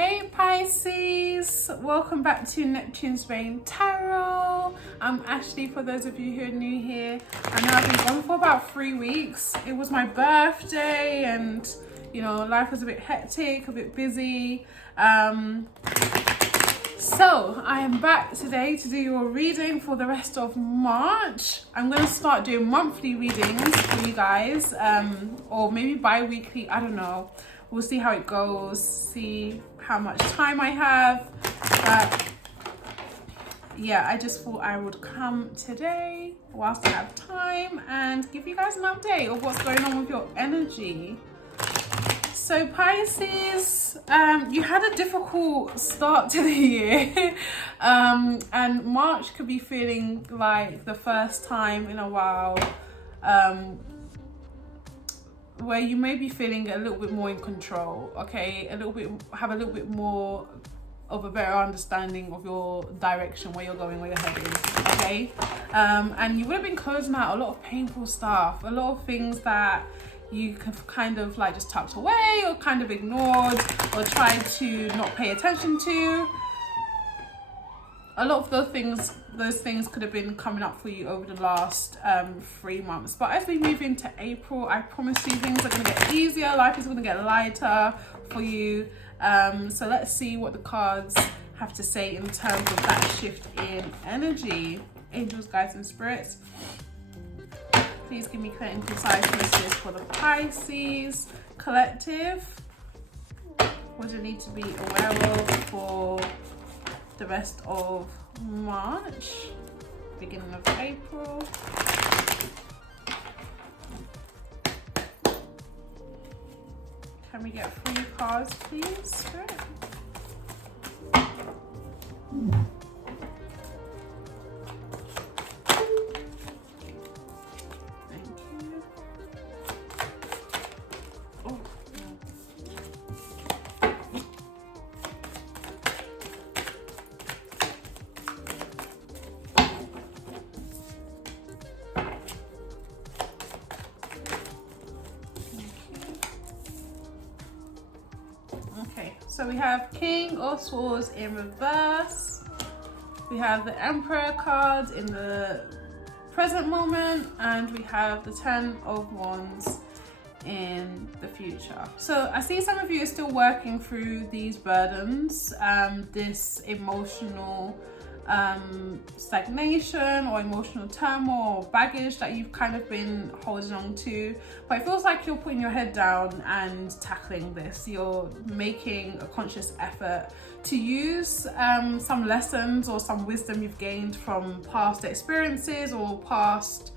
Hey Pisces, welcome back to Neptune's Reign Tarot. I'm Ashley, for those of you who are new here. I know I've been gone for about 3 weeks. It was my birthday and you know, life was a bit hectic, a bit busy. So I am back today to do your reading for the rest of March. I'm going to start doing monthly readings for you guys, or maybe bi-weekly, I don't know. We'll see how it goes, see how much time I have. But yeah, I just thought I would come today whilst I have time and give you guys an update of what's going on with your energy. So Pisces, you had a difficult start to the year and March could be feeling like the first time in a while where you may be feeling a little bit more in control, okay? Have a little bit more of a better understanding of your direction, where you're going, where you're heading, okay? And you would have been closing out a lot of painful stuff, a lot of things that you have kind of like just tucked away or kind of ignored or tried to not pay attention to. A lot of those things could have been coming up for you over the last 3 months. But as we move into April, I promise you things are going to get easier. Life is going to get lighter for you. So let's see what the cards have to say in terms of that shift in energy. Angels, guides and spirits, please give me clear and concise messages for the Pisces collective. What do you need to be aware of for the rest of March, beginning of April? Can we get 3 cards, please, Spirit? So we have King of Swords in reverse. We have the Emperor card in the present moment, and we have the 10 of Wands in the future. So I see some of you are still working through these burdens, this emotional stagnation or emotional turmoil or baggage that you've kind of been holding on to, but it feels like you're putting your head down and tackling this. You're making a conscious effort to use some lessons or some wisdom you've gained from past experiences or past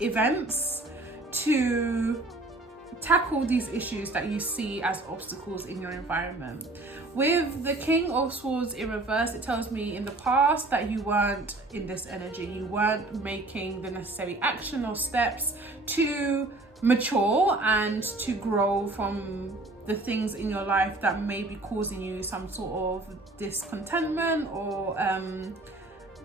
events to tackle these issues that you see as obstacles in your environment. With the King of Swords in reverse, it tells me in the past that you weren't in this energy. You weren't making the necessary action or steps to mature and to grow from the things in your life that may be causing you some sort of discontentment or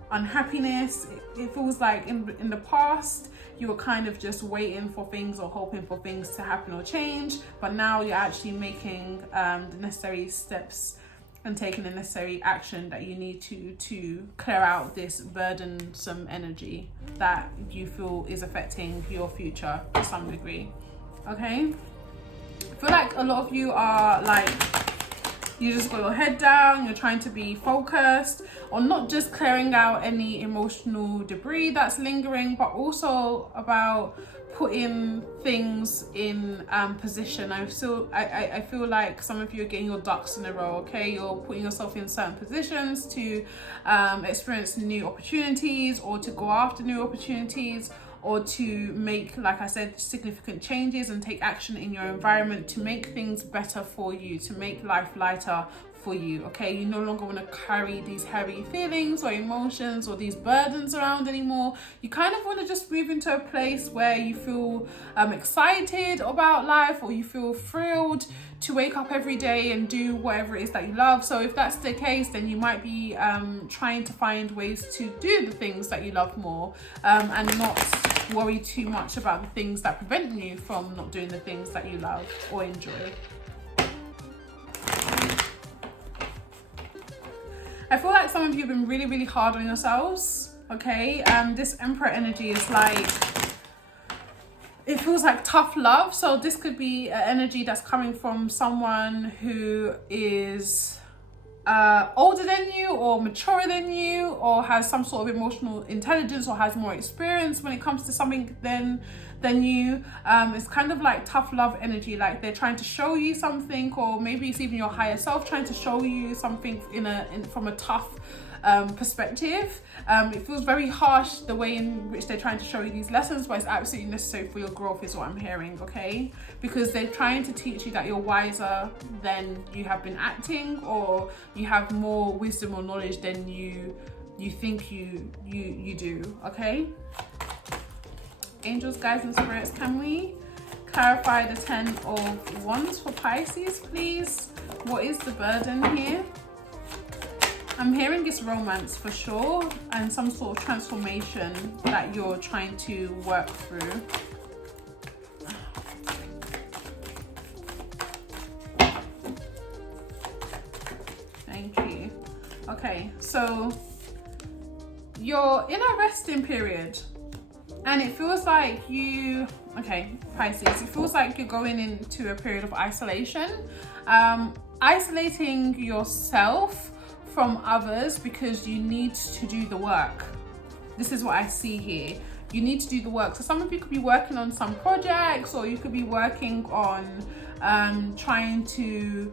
unhappiness. It feels like in the past you were kind of just waiting for things or hoping for things to happen or change, but now you're actually making the necessary steps and taking the necessary action that you need to clear out this burdensome energy that you feel is affecting your future to some degree. Okay, I feel like a lot of you are like, you just got your head down, you're trying to be focused on not just clearing out any emotional debris that's lingering, but also about putting things in position. I feel like some of you are getting your ducks in a row, okay? You're putting yourself in certain positions to experience new opportunities or to go after new opportunities, or to make, like I said, significant changes and take action in your environment to make things better for you, to make life lighter for you, okay? You no longer want to carry these heavy feelings or emotions or these burdens around anymore. You kind of want to just move into a place where you feel excited about life, or you feel thrilled to wake up every day and do whatever it is that you love. So if that's the case, then you might be trying to find ways to do the things that you love more, and not worry too much about the things that prevent you from not doing the things that you love or enjoy. I feel like some of you have been really, really hard on yourselves, okay? This Emperor energy is like, it feels like tough love. So this could be an energy that's coming from someone who is older than you or mature than you, or has some sort of emotional intelligence, or has more experience when it comes to something than you. It's kind of like tough love energy, like they're trying to show you something, or maybe it's even your higher self trying to show you something from a tough perspective. It feels very harsh the way in which they're trying to show you these lessons, but it's absolutely necessary for your growth is what I'm hearing, okay? Because they're trying to teach you that you're wiser than you have been acting, or you have more wisdom or knowledge than you think you do, okay? Angels, guides and spirits, can we clarify the 10 of Wands for Pisces, please? What is the burden here? I'm hearing it's romance for sure, and some sort of transformation that you're trying to work through. Thank you. Okay, so you're in a resting period, and it feels like Pisces, it feels like you're going into a period of isolation, isolating yourself from others because you need to do the work. This is what I see here. You need to do the work. So some of you could be working on some projects, or you could be working on trying to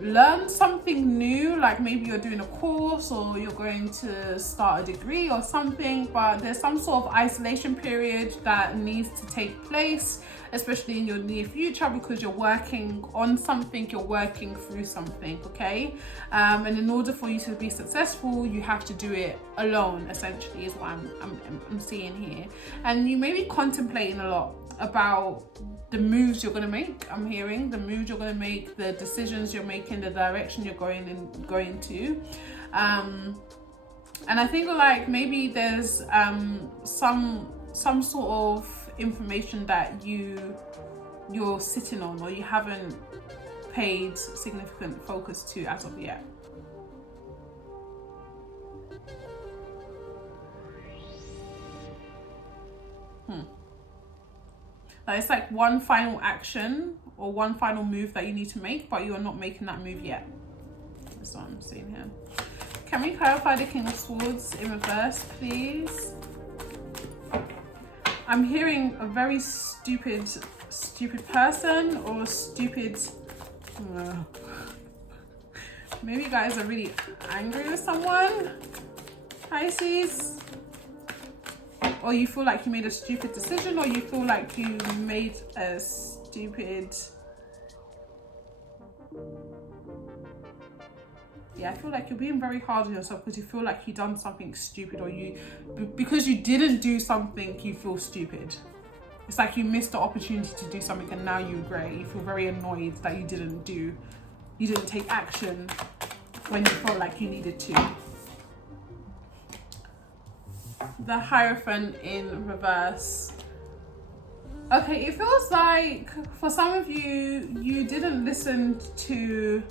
learn something new, like maybe you're doing a course or you're going to start a degree or something, but there's some sort of isolation period that needs to take place, especially in your near future, because you're working on something, you're working through something, okay? And in order for you to be successful, you have to do it alone, essentially, is what I'm seeing here. And you may be contemplating a lot about the moves you're going to make. I'm hearing the moves you're going to make, the decisions you're making, the direction you're going to. And I think like maybe there's some sort of information that you're sitting on, or you haven't paid significant focus to as of yet. It's like one final action or one final move that you need to make, but you are not making that move yet. That's what I'm seeing here. Can we clarify the King of Swords in reverse, please? I'm hearing a very stupid person, or stupid... maybe you guys are really angry with someone, Pisces. Or you feel like you made a stupid decision, or you feel like you made a stupid... Yeah, I feel like you're being very hard on yourself because you feel like you've done something stupid, or because you didn't do something, you feel stupid. It's like you missed the opportunity to do something and now you regret it. You feel very annoyed that you didn't take action when you felt like you needed to. The Hierophant in reverse. Okay, it feels like for some of you, you didn't listen to...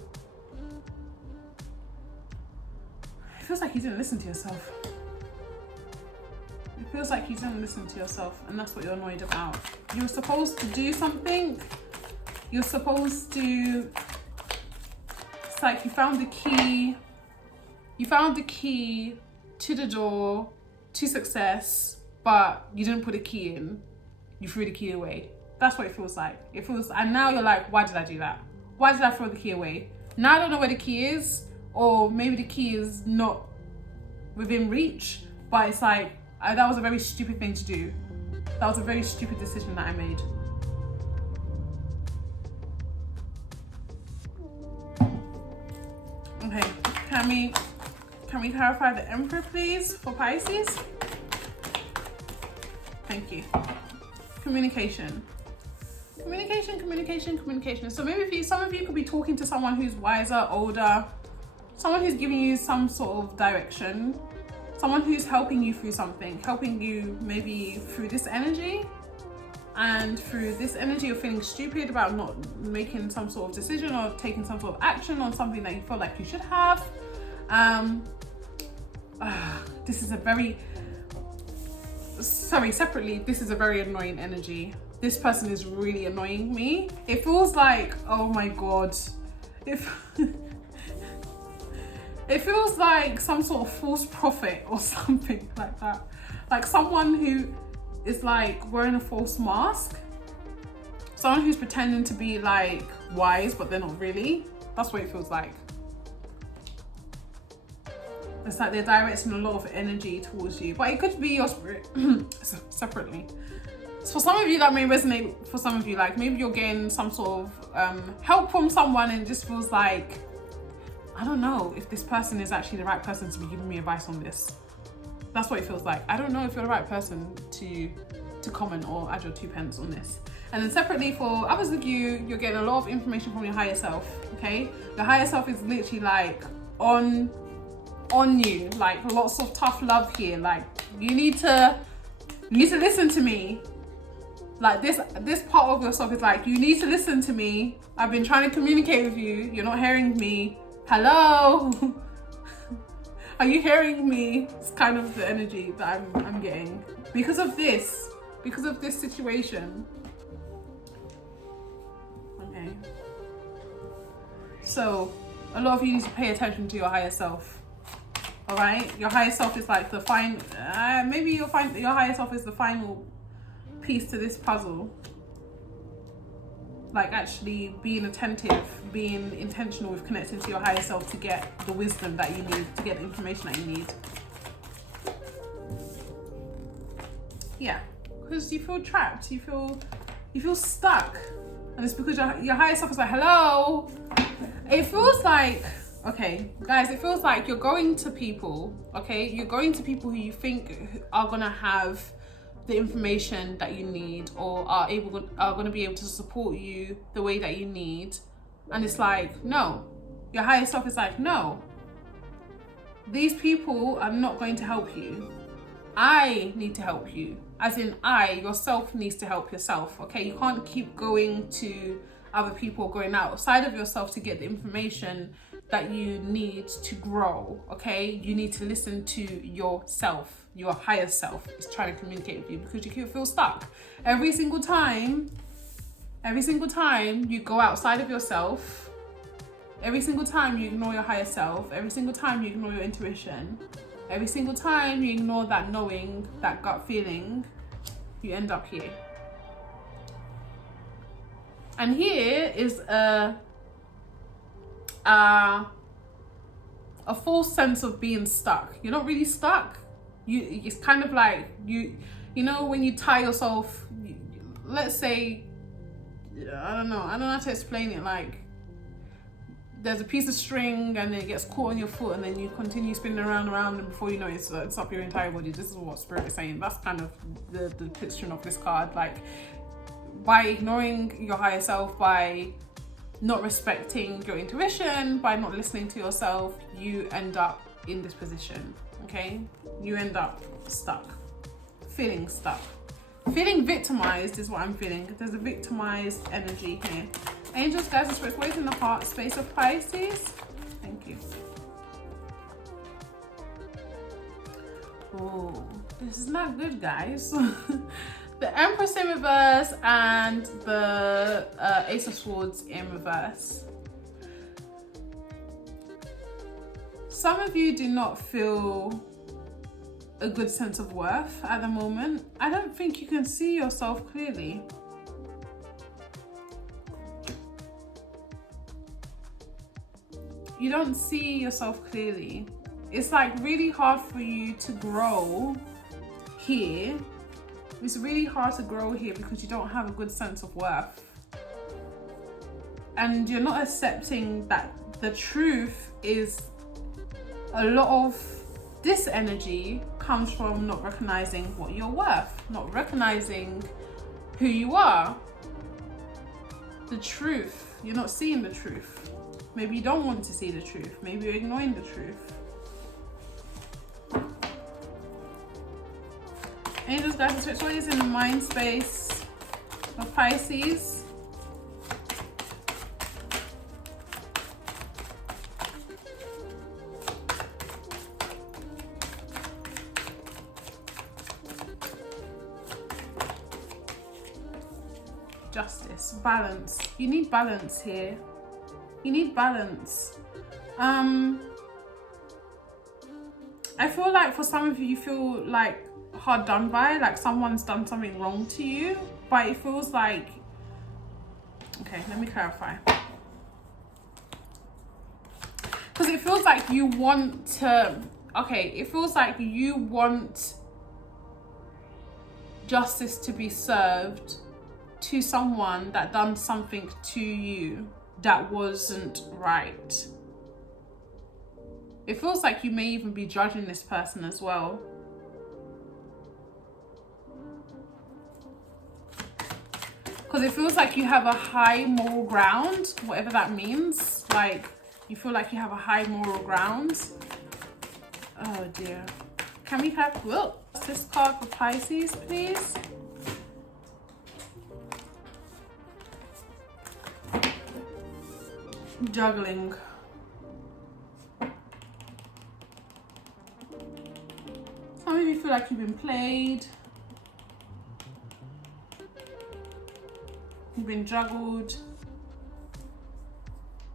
It feels like you didn't listen to yourself. It feels like you didn't listen to yourself, and that's what you're annoyed about. You were supposed to do something. You're supposed to... It's like you found the key. You found the key to the door to success, but you didn't put a key in. You threw the key away. That's what it feels like. It feels, and now you're like, why did I do that? Why did I throw the key away? Now I don't know where the key is, or maybe the key is not within reach, but it's like, that was a very stupid thing to do. That was a very stupid decision that I made. Okay, can we clarify the Emperor, please, for Pisces? Thank you. Communication. So maybe some of you could be talking to someone who's wiser, older, someone who's giving you some sort of direction, someone who's helping you through something, helping you maybe through this energy. And through this energy, you're feeling stupid about not making some sort of decision or taking some sort of action on something that you feel like you should have. This is a very, separately, this is a very annoying energy. This person is really annoying me. It feels like, oh my God. It feels like some sort of false prophet or something like that. Like someone who is like wearing a false mask. Someone who's pretending to be like wise, but they're not really. That's what it feels like. It's like they're directing a lot of energy towards you, but it could be your spirit separately. So for some of you that may resonate, for some of you, like maybe you're getting some sort of help from someone and it just feels like, I don't know if this person is actually the right person to be giving me advice on this. That's what it feels like. I don't know if you're the right person to comment or add your 2 pence on this. And then separately for others of you, you're getting a lot of information from your higher self, okay? Your higher self is literally like on you, like lots of tough love here. Like you need to listen to me. Like this part of yourself is like, you need to listen to me. I've been trying to communicate with you. You're not hearing me. Hello? Are you hearing me? It's kind of the energy that I'm getting because of this situation. Okay. So a lot of you need to pay attention to your higher self. All right. Your higher self is like the maybe you'll find your higher self is the final piece to this puzzle. Like actually being attentive, being intentional with connecting to your higher self to get the wisdom that you need, to get the information that you need. Yeah, because you feel trapped, you feel stuck, and it's because your higher self is like, hello. It feels like, okay, guys, it feels like you're going to people, okay? You're going to people who you think are gonna have the information that you need or are going to be able to support you the way that you need, and it's like, no. Your higher self is like, no, these people are not going to help you. I need to help you, as in yourself needs to help yourself. Okay, you can't keep going to other people, going outside of yourself to get the information that you need to grow. Okay, you need to listen to yourself. Your higher self is trying to communicate with you because you feel stuck. Every single time you go outside of yourself, every single time you ignore your higher self, every single time you ignore your intuition, every single time you ignore that knowing, that gut feeling, you end up here. And here is a false sense of being stuck. You're not really stuck. It's kind of like you know when you tie yourself, let's say, I don't know how to explain it, like there's a piece of string and it gets caught on your foot and then you continue spinning around and before you know it's up your entire body. This is what Spirit is saying. That's kind of the depiction of this card. Like by ignoring your higher self, by not respecting your intuition, by not listening to yourself, you end up in this position. Okay, you end up stuck, feeling victimized is what I'm feeling. There's a victimized energy here. Angels, guys, and spirits, wait in the heart space of Pisces. Thank you. Oh, this is not good, guys. The Empress in reverse and the Ace of Swords in reverse. Some of you do not feel a good sense of worth at the moment. I don't think you can see yourself clearly. You don't see yourself clearly. It's like really hard for you to grow here. It's really hard to grow here because you don't have a good sense of worth. And you're not accepting that the truth is a lot of this energy comes from not recognizing what you're worth, not recognizing who you are. The truth, you're not seeing the truth. Maybe you don't want to see the truth. Maybe you're ignoring the truth. Angels, guys, and spirits, what is in the mind space of Pisces? Justice, balance. You need balance here. You need balance. I feel like for some of you, you feel like hard done by, like someone's done something wrong to you, but it feels like, okay, let me clarify. Because it feels like you want to, okay, it feels like you want justice to be served to someone that done something to you that wasn't right. It feels like you may even be judging this person as well. Because it feels like you have a high moral ground, whatever that means. Like, you feel like you have a high moral ground. Oh dear. Can we have, look, this card for Pisces, please? Juggling. Some of you feel like you've been played. You've been juggled.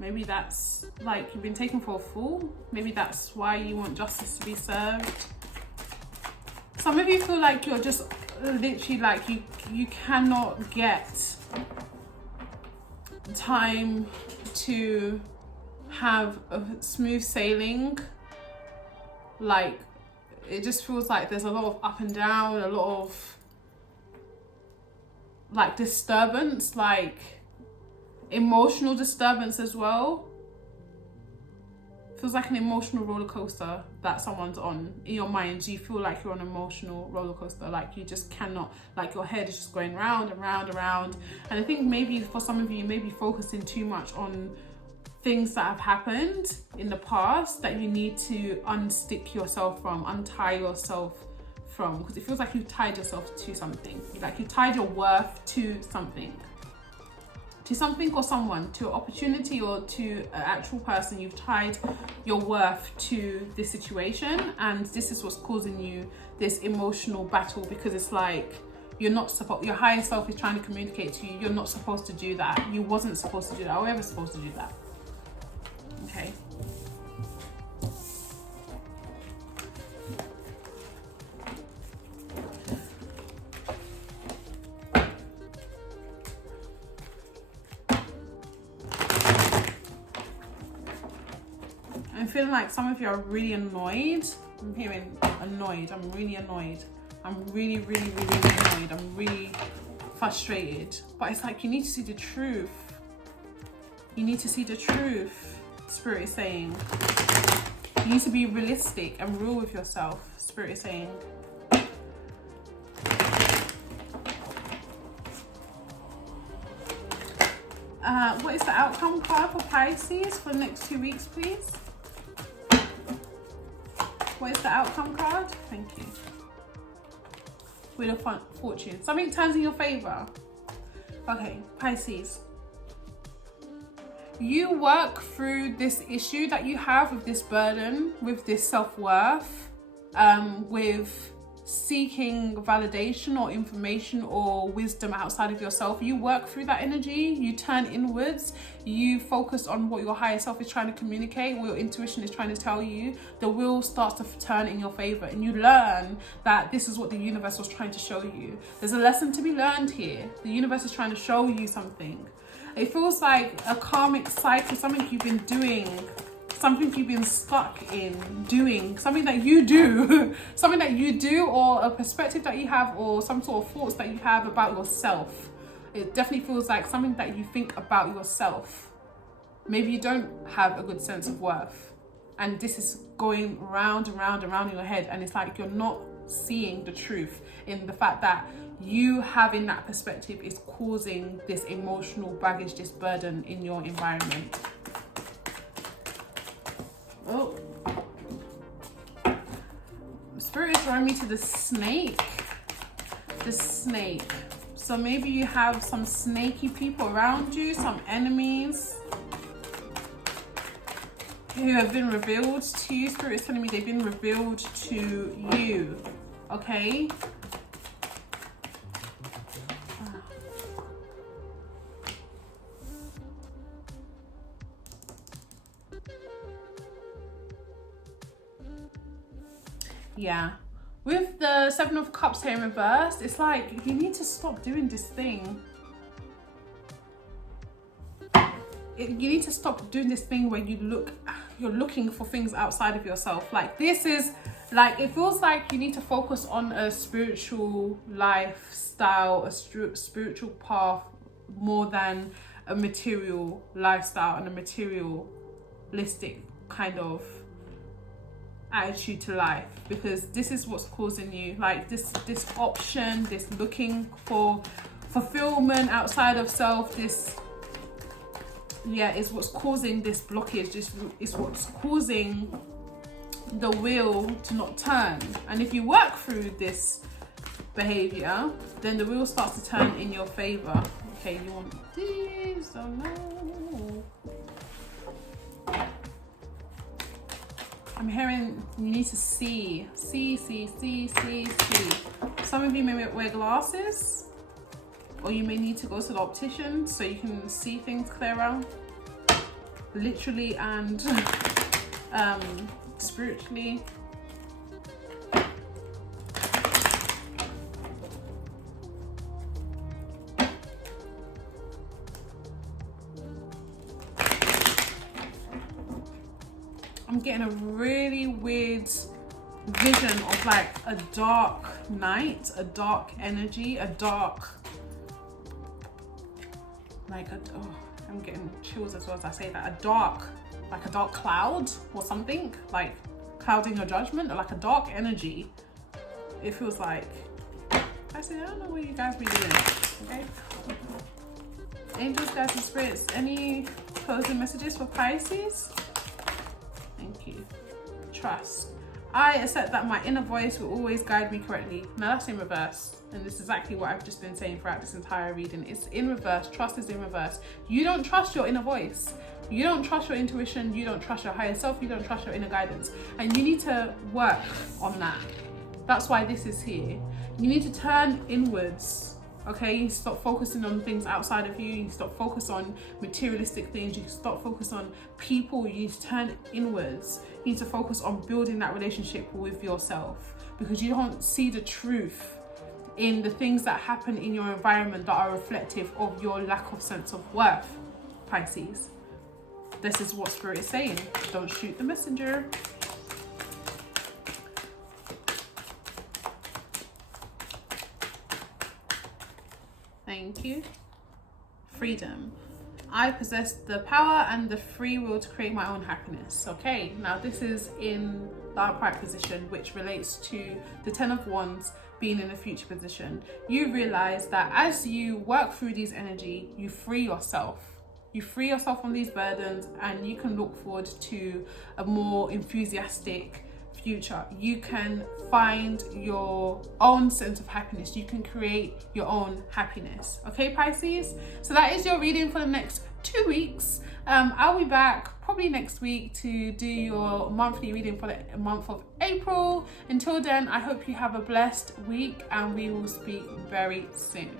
Maybe that's like you've been taken for a fool. Maybe that's why you want justice to be served. Some of you feel like you're just literally like you cannot get time to have a smooth sailing. Like, it just feels like there's a lot of up and down, a lot of like disturbance, like emotional disturbance as well. Feels like an emotional roller coaster that someone's on in your mind. You feel like you're on an emotional roller coaster, like you just cannot, like your head is just going round and round and round. And I think maybe for some of you, you may be focusing too much on things that have happened in the past that you need to unstick yourself from, untie yourself from, because it feels like you've tied yourself to something. Like you tied your worth to something or someone, to an opportunity or to an actual person. You've tied your worth to this situation, and this is what's causing you this emotional battle, because it's like you're not supposed, your higher self is trying to communicate to you, you're not supposed to do that. You wasn't supposed to do that. Or ever supposed to do that. Okay. I'm feeling like some of you are really annoyed. I'm hearing annoyed. I'm really annoyed. I'm really annoyed. I'm really frustrated. But it's like you need to see the truth. You need to see the truth. Spirit is saying you need to be realistic and real with yourself. Spirit is saying what is the outcome card for Pisces for the next 2 weeks, please? What is the outcome card? Thank you. Wheel of Fortune. Something turns in your favor. Okay, Pisces. You work through this issue that you have with this burden, with this self-worth, with seeking validation or information or wisdom outside of yourself. You work through that energy, you turn inwards, you focus on what your higher self is trying to communicate, what your intuition is trying to tell you. The wheel starts to turn in your favor, and you learn that this is what the universe was trying to show you. There's a lesson to be learned here. The universe is trying to show you something. It feels like a karmic cycle, something you've been doing, something you've been stuck in doing, something that you do, something that you do, or a perspective that you have, or some sort of thoughts that you have about yourself. It definitely feels like something that you think about yourself. Maybe you don't have a good sense of worth, and this is going round and round and round in your head, and it's like you're not seeing the truth in the fact that you having that perspective is causing this emotional baggage, this burden in your environment. Oh, Spirit is drawing me to the snake. The snake. So maybe you have some snaky people around you, some enemies who have been revealed to you. Spirit is telling me they've been revealed to you. Okay. Yeah. With the Seven of Cups here in reverse, it's like you need to stop doing this thing. You need to stop doing this thing where you're looking for things outside of yourself. Like, this is like, it feels like you need to focus on a spiritual lifestyle, a spiritual path, more than a material lifestyle and a materialistic kind of attitude to life, because this is what's causing you, like, this option, this looking for fulfillment outside of self, this is what's causing this blockage. This is what's causing the wheel to not turn. And if you work through this behavior, then the wheel starts to turn in your favor. Okay, you want this? Oh no. I'm hearing you need to see. Some of you may wear glasses, or you may need to go to the optician so you can see things clearer, literally and spiritually. I'm getting a really weird vision of like a dark night, a dark energy, a dark, like I'm getting chills as well as I say that, a dark cloud or something, like clouding your judgment, or like a dark energy. It feels like, I don't know what you guys be doing, okay? Angels, guides and spirits, any closing messages for Pisces? Thank you. Trust. I accept that my inner voice will always guide me correctly. Now that's in reverse. And this is exactly what I've just been saying throughout this entire reading. It's in reverse. Trust is in reverse. You don't trust your inner voice. You don't trust your intuition. You don't trust your higher self. You don't trust your inner guidance. And you need to work on that. That's why this is here. You need to turn inwards. Okay, you stop focusing on things outside of you. You stop focus on materialistic things. You stop focus on people. You turn inwards. You need to focus on building that relationship with yourself, because you don't see the truth in the things that happen in your environment that are reflective of your lack of sense of worth, Pisces. This is what Spirit is saying. Don't shoot the messenger. Thank you. Freedom. I possess the power and the free will to create my own happiness. Okay, now this is in the upright position, which relates to the Ten of Wands being in the future position. You realize that as you work through these energy, you free yourself. You free yourself from these burdens, and you can look forward to a more enthusiastic future. You can find your own sense of happiness. You can create your own happiness. Okay, Pisces? So that is your reading for the next 2 weeks. I'll be back probably next week to do your monthly reading for the month of April. Until then, I hope you have a blessed week, and we will speak very soon.